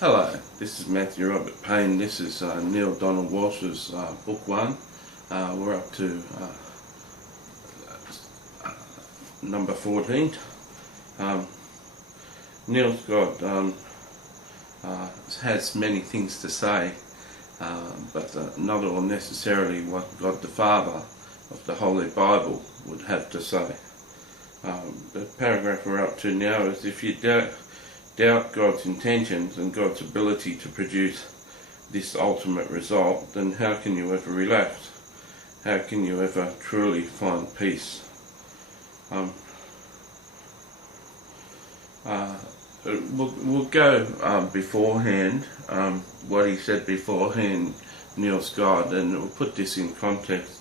Hello, this is Matthew Robert Payne. This is Neale Donald Walsch's book one. We're up to number 14. Neale's got has many things to say, but not all necessarily what God the Father of the Holy Bible would have to say. The paragraph we're up to now is, if you doubt God's intentions and God's ability to produce this ultimate result, then how can you ever relax? How can you ever truly find peace? We'll go beforehand, what he said beforehand, Neale's God, and we'll put this in context.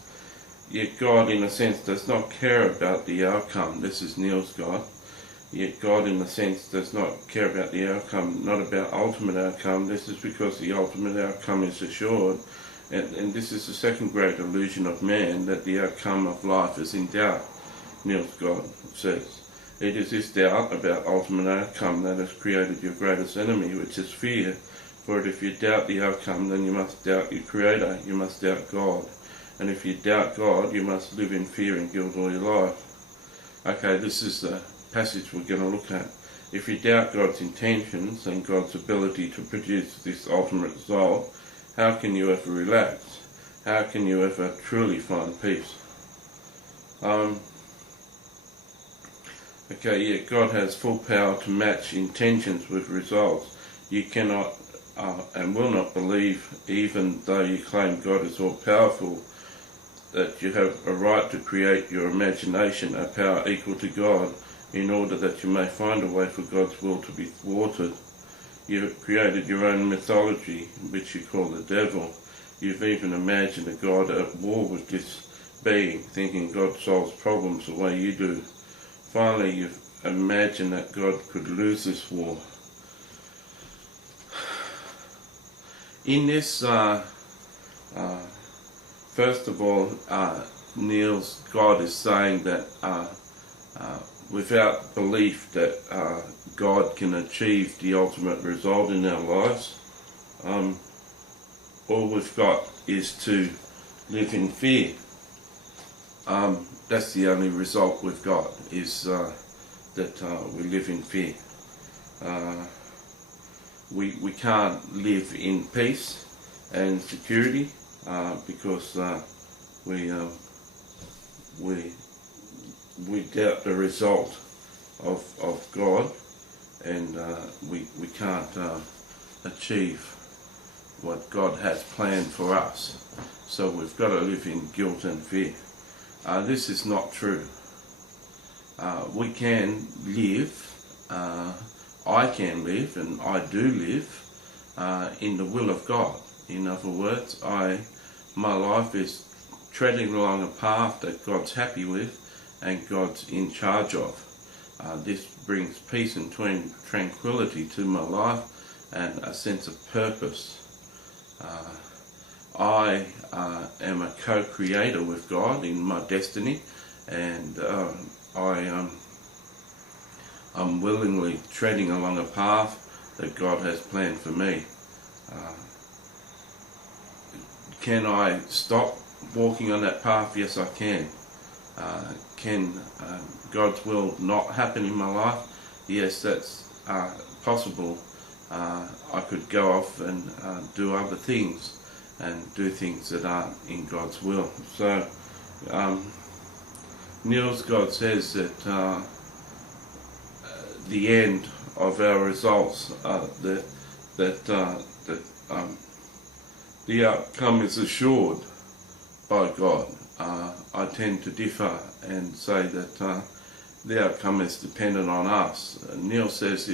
Yet God, in a sense, does not care about the outcome. This is Neale's God. Yet God, in a sense, does not care about the outcome, not about ultimate outcome. This is because the ultimate outcome is assured. And this is the second great illusion of man, that the outcome of life is in doubt, Neale's God says. It is this doubt about ultimate outcome that has created your greatest enemy, which is fear. For if you doubt the outcome, then you must doubt your Creator, you must doubt God. And if you doubt God, you must live in fear and guilt all your life. Okay, this is the passage we're going to look at. If you doubt God's intentions and God's ability to produce this ultimate result, how can you ever relax? How can you ever truly find peace? God has full power to match intentions with results. You cannot and will not believe, even though you claim God is all powerful, that you have a right to create your imagination a power equal to God, in order that you may find a way for God's will to be thwarted. You've created your own mythology, which you call the devil. You've even imagined a God at war with this being, thinking God solves problems the way you do. Finally, you've imagined that God could lose this war. In this, first of all, Neale's God is saying that without belief that God can achieve the ultimate result in our lives, all we've got is to live in fear. That's the only result we've got, is that we live in fear. We can't live in peace and security because we doubt the result of God, and we can't achieve what God has planned for us. So we've got to live in guilt and fear. This is not true. We can live, I can live, and I do live in the will of God. In other words, my life is treading along a path that God's happy with and God's in charge of. This brings peace and tranquility to my life and a sense of purpose. I am a co-creator with God in my destiny, and I'm willingly treading along a path that God has planned for me. Can I stop walking on that path? Yes, I can. Can God's will not happen in my life? Yes, that's possible. I could go off and do other things and do things that aren't in God's will. So Neale's God says that the end of our results, the outcome is assured by God. I tend to differ and say that the outcome is dependent on us. Neale says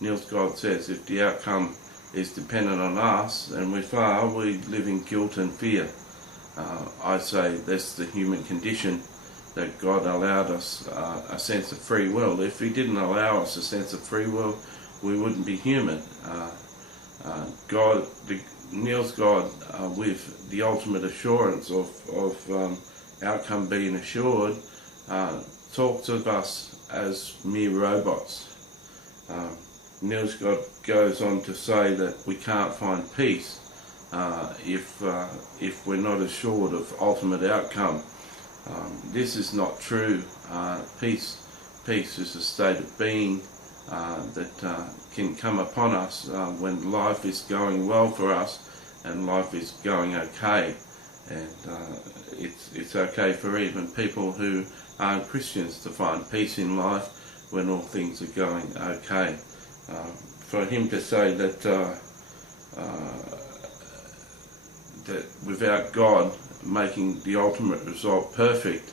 Neale's God says, if the outcome is dependent on us, and we live in guilt and fear. I say that's the human condition, that God allowed us a sense of free will. If He didn't allow us a sense of free will, we wouldn't be human. Neale's God, with the ultimate assurance of outcome being assured, talks of us as mere robots. Neale goes on to say that we can't find peace if we're not assured of ultimate outcome. This is not true. Peace is a state of being that can come upon us when life is going well for us and life is going okay. And it's okay for even people who aren't Christians to find peace in life when all things are going okay. For him to say that that without God making the ultimate result perfect,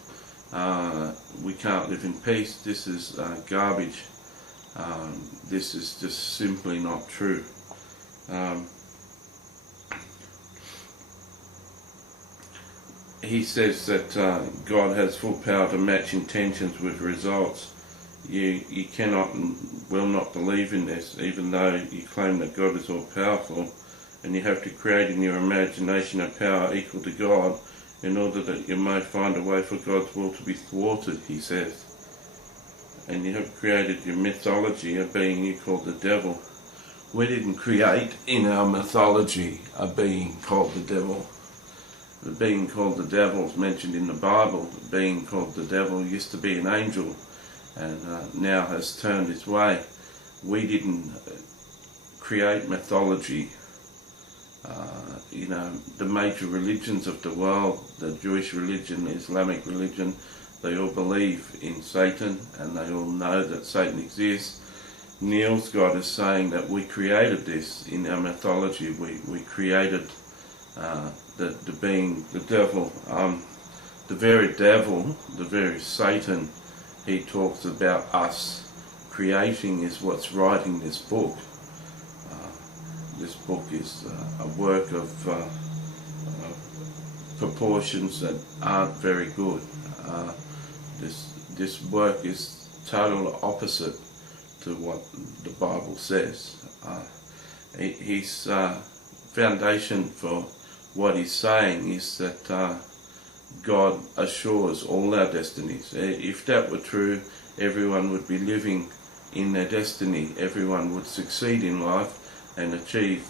we can't live in peace, this is garbage. This is just simply not true. He says that God has full power to match intentions with results. You cannot and will not believe in this, even though you claim that God is all powerful, and you have to create in your imagination a power equal to God in order that you may find a way for God's will to be thwarted, he says. And you have created your mythology, a being you call the devil. We didn't create in our mythology a being called the devil. The being called the devil is mentioned in the Bible. The being called the devil used to be an angel and now has turned his way. We didn't create mythology. The major religions of the world, the Jewish religion, the Islamic religion, they all believe in Satan and they all know that Satan exists. Neale's God is saying that we created this in our mythology. We created the being, the devil, the very devil, the very Satan. He talks about us creating is what's writing this book. This book is a work of proportions that aren't very good. This work is total opposite to what the Bible says. His foundation for what he's saying is that God assures all our destinies. If that were true, everyone would be living in their destiny. Everyone would succeed in life and achieve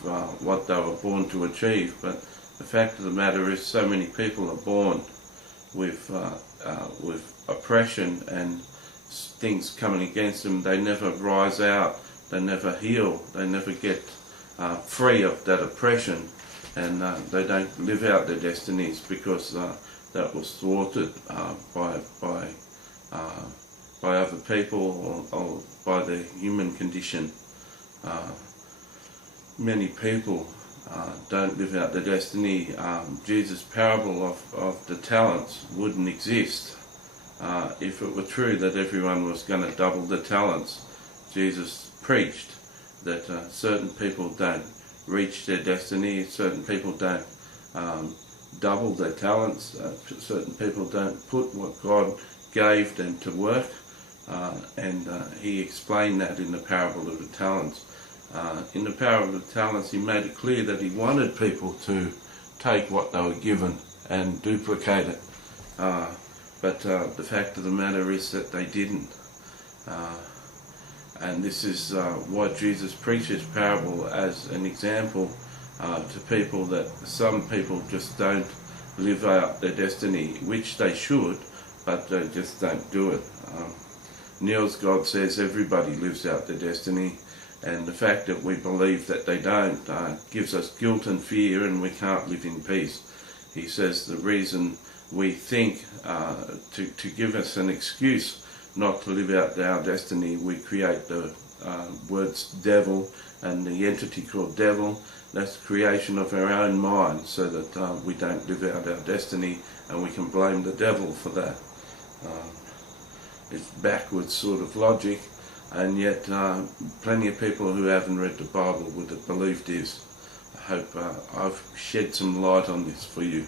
what they were born to achieve. But the fact of the matter is, so many people are born with oppression and things coming against them. They never rise out, they never heal, they never get free of that oppression, and they don't live out their destinies because that was thwarted by other people or by the human condition. Many people don't live out their destiny. Jesus' parable of the talents wouldn't exist if it were true that everyone was going to double the talents. Jesus preached that certain people don't reach their destiny, certain people don't double their talents, certain people don't put what God gave them to work, and he explained that in the parable of the talents. In the parable of the talents, he made it clear that he wanted people to take what they were given and duplicate it. But the fact of the matter is that they didn't. And this is why Jesus preaches parable as an example to people, that some people just don't live out their destiny, which they should, but they just don't do it. Neale's God says everybody lives out their destiny, and the fact that we believe that they don't gives us guilt and fear, and we can't live in peace. He says the reason we think to give us an excuse not to live out our destiny, we create the words devil and the entity called devil. That's creation of our own mind, so that we don't live out our destiny, and we can blame the devil for that. It's backwards sort of logic, and yet plenty of people who haven't read the Bible would have believed this. I hope I've shed some light on this for you.